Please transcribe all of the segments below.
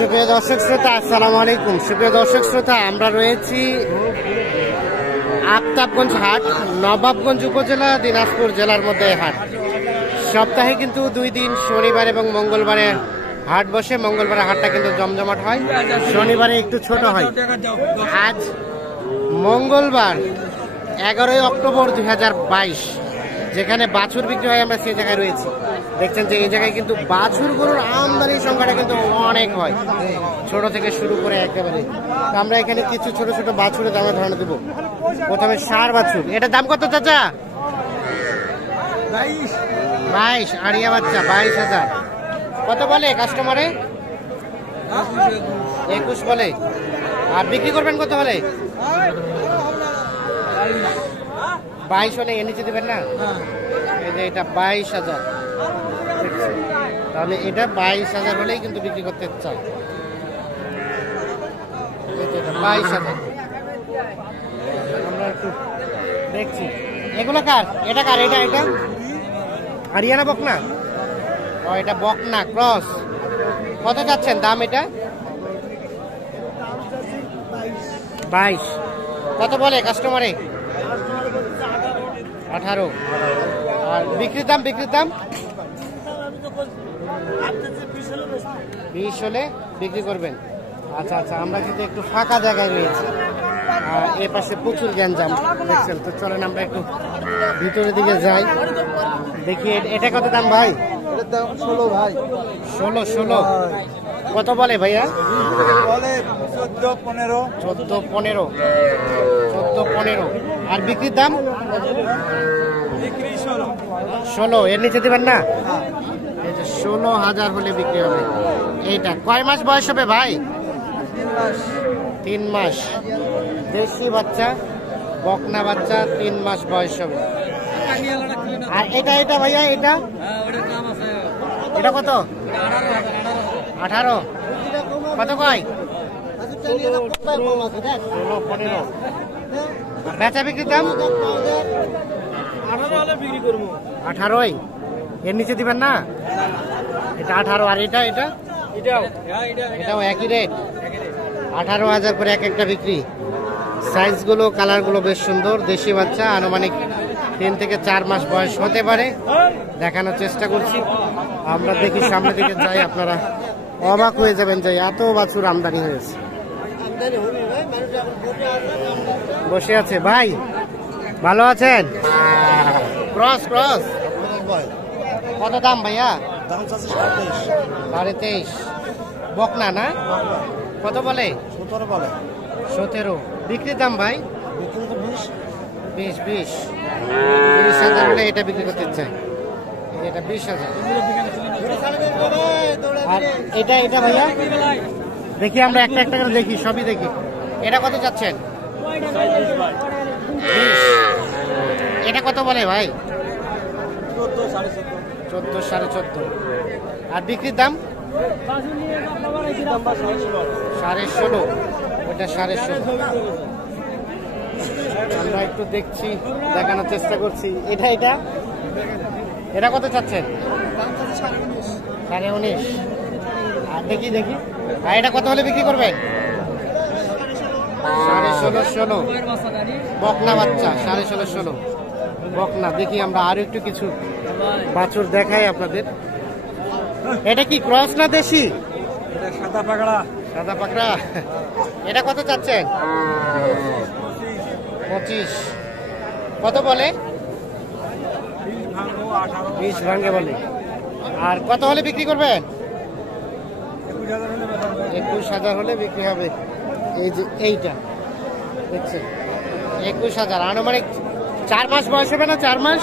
সুপ্রিয় দর্শক শ্রোতা, আসসালামু আলাইকুম। সুপ্রিয় দর্শক শ্রোতা, আমরা রয়েছি আফতাবগঞ্জ হাট, নবাবগঞ্জ উপজেলা, দিনাজপুর জেলার মধ্যে হাট। সপ্তাহে কিন্তু 2 দিন, শনিবার এবং মঙ্গলবারে হাট বসে। মঙ্গলবারে হাটটা কিন্তু জমজমাট হয়, শনিবারে একটু ছোট হয়। আজ মঙ্গলবার 11 অক্টোবর 2022, যেখানে বাছুর বিক্রি হয় আমরা সেই জায়গায় রয়েছি। দেখছেন যে এই জায়গায় কিন্তু বাছুর গরুর আমদানির সংখ্যাটা কিন্তু অনেক হয়, ছোট থেকে শুরু করে একেবারে। আমরা এখানে কিছু ছোট ছোট বাছুরের দামে ধারণা দেবো। প্রথমে ষাঁড় বাছুর, এটার দাম কত চাচা? 22। আড়িয়া বাচ্চা 22,000। কত বলে কাস্টমারে? 21 বলে। আর বিক্রি করবেন কত হলে? 22 হলে। এর নিচে দেবেন না? এই যে এটা 22,000, তাহলে এটা 22,000 হলেই কিন্তু বিক্রি করতে চাই। 22,000 আমরা একটু দেখছি। এগুলো কার? এটা কার? এটা এটা হরিয়ানা বকনা। ও, এটা বকনা ক্রস। কত যাচ্ছেন দাম এটা? 22। কত বলে কাস্টমারে? 18। আর বিক্রির দাম? বিক্রির দাম 20 হলে বিক্রি করবেন। আচ্ছা আচ্ছা, আমরা কিন্তু একটু ফাঁকা জায়গায় রয়েছি, এ পাশে প্রচুর গ্যাঞ্জাম দেখছেন। তো চলেন আমরা একটু ভিতরের দিকে যাই, দেখি এটা কত দাম ভাই? 16 ভাই। 16। কত বলে ভাইয়া? বলে 14-15। 14-15। আর বিক্রির দাম? বিক্রি 16। এর নিচে দেবেন না? এই যে 16,000 হলে বিক্রি হবে। এইটা কয় মাস বয়স হবে ভাই? 3 মাস। দেশি বাচ্চা, বকনা বাচ্চা, 3 মাস বয়স হবে। আর এটা এটা ভাইয়া এটা এটা কত? 18। কত কয়? 16-15। বেচা বিক্রির দাম 18। এর নিচে দিবেন না? এটা 18। আর এটা এটা এটাও একই রেট, 18,000 করে এক একটা বিক্রি। সাইজগুলো, কালারগুলো বেশ সুন্দর। দেশি বাচ্চা, আনুমানিক 3 থেকে 4 মাস বয়স হতে পারে। দেখানোর চেষ্টা করছি আমরা। দেখি সামনের দিকে যাই, আপনারা অবাক হয়ে যাবেন যে এত বাছুর আমদানি হয়েছে। বসে আছে ভাই, ভালো আছেন? ক্রস ক্রস কত দাম ভাইয়া? 23.5। বকনা না? কত বলে? 17 বলে। 17। বিক্রির দাম ভাই? 20,000 হলে এটা বিক্রি করতে চাই। এটা 20,000। আর এটা এটা ভাইয়া দেখি, আমরা একটা একটা করে দেখি, সবই দেখি। এটা কত চাচ্ছেন? 20। এটা কত বলে ভাই? 14, 14.5। আর বিক্রির দাম? 16.5। ওইটা 16.5। আমরা একটু দেখছি, দেখানোর চেষ্টা করছি। এটা এটা এটা কত চাচ্ছেন? 19.5। আর দেখি দেখি, আর এটা কত হলে বিক্রি করবেন? 16.5। বকনা বাচ্চা 16.5 বকনা। দেখি আমরা আরো একটু কিছু বাছুর দেখাই আপনাদের। এটা কি ক্রস না দেশি? সাদা পাকড়া। সাদা পাকড়া। এটা কত চাচ্ছেন? 25। কত বলে? 20 ভাঙে বলে। আর কত হলে বিক্রি করবেন? 21,000 হলে বিক্রি হবে। এই যে এইটা দেখছেন, 21,000। আনুমানিক 4 মাস বয়স হবে না? 4 মাস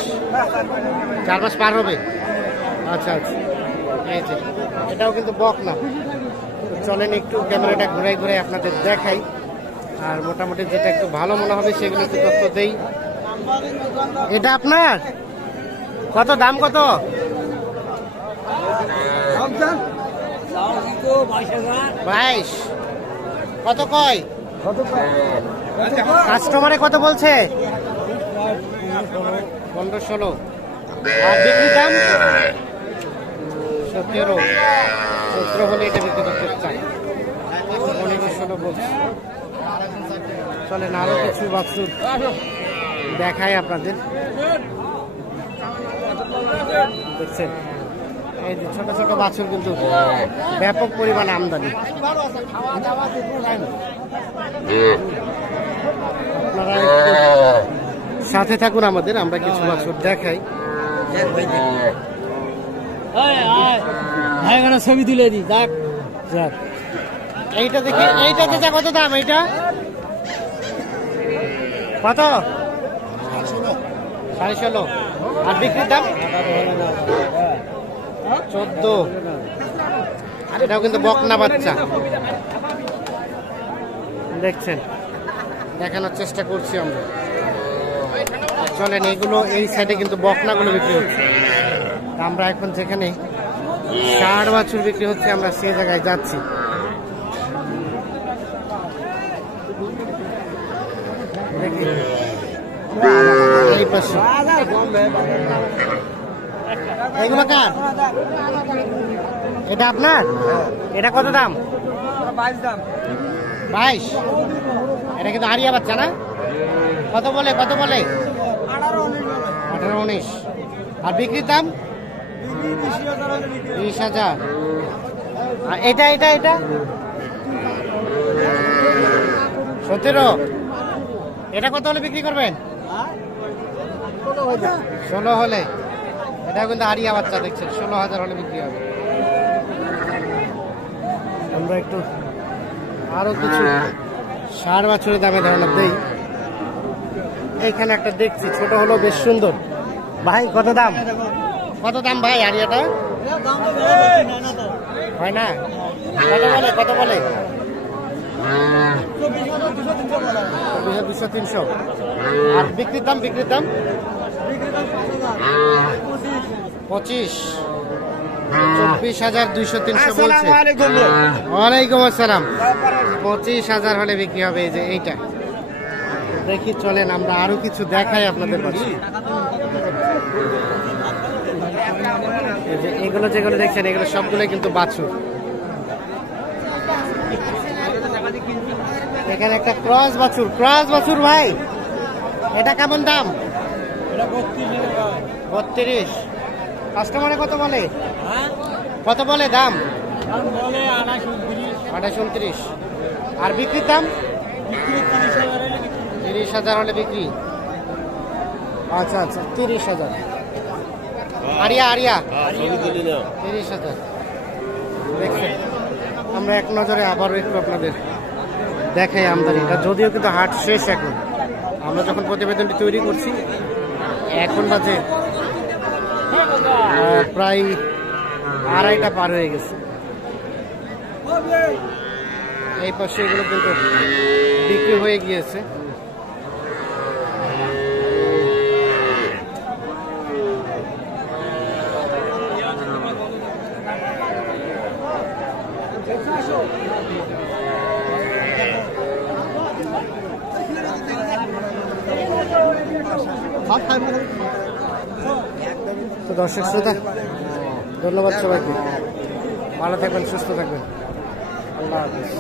4 মাস পার হবে। আচ্ছা আচ্ছা, এই যে এটাও কিন্তু বকনা। চলেন একটু ক্যামেরাটা ঘুরাই ঘুরাই আপনাদের দেখাই, আর মোটামুটি যেটা একটু ভালো মনে হবে সেগুলো একটু তথ্য দেই। এটা আপনার কত দাম? কত? 22। কত কয় কাস্টমারে? কত বলছে? 15-16। আর বিক্রি দাম? 17 হলে এটা বিক্রি করতে চাই। বলছে। চলেন আরো কিছু বাছুর দেখাই আপনাদের। দেখছেন এই যে ছোট ছোট বাছুর কিন্তু ব্যাপক পরিমাণে আমদানি। আপনারা একটু সাথে থাকুন আমাদের, আমরা কিছু বাছুর দেখাই। ছবি তুলে দিই যাক। যাক এইটা দেখি, এইটা চাচা কত দাম? এইটা কত? 16.5। আর বিক্রির দাম 14। আর এটাও কিন্তু বকনা বাচ্চা, দেখছেন, দেখানোর চেষ্টা করছি আমরা। চলেন এগুলো এই সাইডে কিন্তু বকনাগুলো বিক্রি হচ্ছে। আমরা এখন যেখানে ষাঁড় বাছুর বিক্রি হচ্ছে আমরা সেই জায়গায় যাচ্ছি। দেখি এই পাশে এগুলো কার? এটা আপনার? এটা কত দাম? 22। এটা কিন্তু আরিয়া বাচ্চা না? কত বলে? 18-19। আর বিক্রির দাম 20,000। আর এটা 17। এটা কত হলে বিক্রি করবেন? 16 হলে। এটা কিন্তু আরিয়া বাচ্চা, দেখছেন, 16,000 হলে বিক্রি হবে। আমরা একটু আরো কিছু ষাঁড় বাছুরের দামে ধারণা দেই। এইখানে একটা দেখছি ছোট হলো, বেশ সুন্দর। ভাই কত দাম? কত দাম ভাই আরিয়াটা? হয় না? কত বলে? 200-300। আর বিক্রির দাম? 25। 24,200-300 বলছে। ওয়ালাইকুম আসসালাম। 25,000 হলে বিক্রি হবে। এই যে এইটা দেখি, চলেন আমরা আরো কিছু দেখাই আপনাদের কাছে। এই যে এগুলো যেগুলো দেখছেন, এগুলো সবগুলো কিন্তু বাছুর। এখানে একটা ক্রস বাছুর ভাই, এটা কেমন দাম? 32। কাস্টমারে কত বলে? কত বলে দাম? 28-29। আর বিক্রির দাম 30,000 হলে বিক্রি। আচ্ছা 30,000। আরিয়া 30,000। দেখছেন, আমরা এক নজরে আবারও একটু আপনাদের দেখাই আমদানিটা। যদিও কিন্তু হাট শেষ এখন, আমরা যখন প্রতিবেদনটি তৈরি করছি এখন বাজে প্রায় 2:30 পার হয়ে গেছে। এই পাশে এগুলো কিন্তু বিক্রি হয়ে গিয়েছে। তো দর্শক শ্রোতা, ধন্যবাদ সবাইকে। ভালো থাকবেন, সুস্থ থাকবেন। আল্লাহ হাফেজ।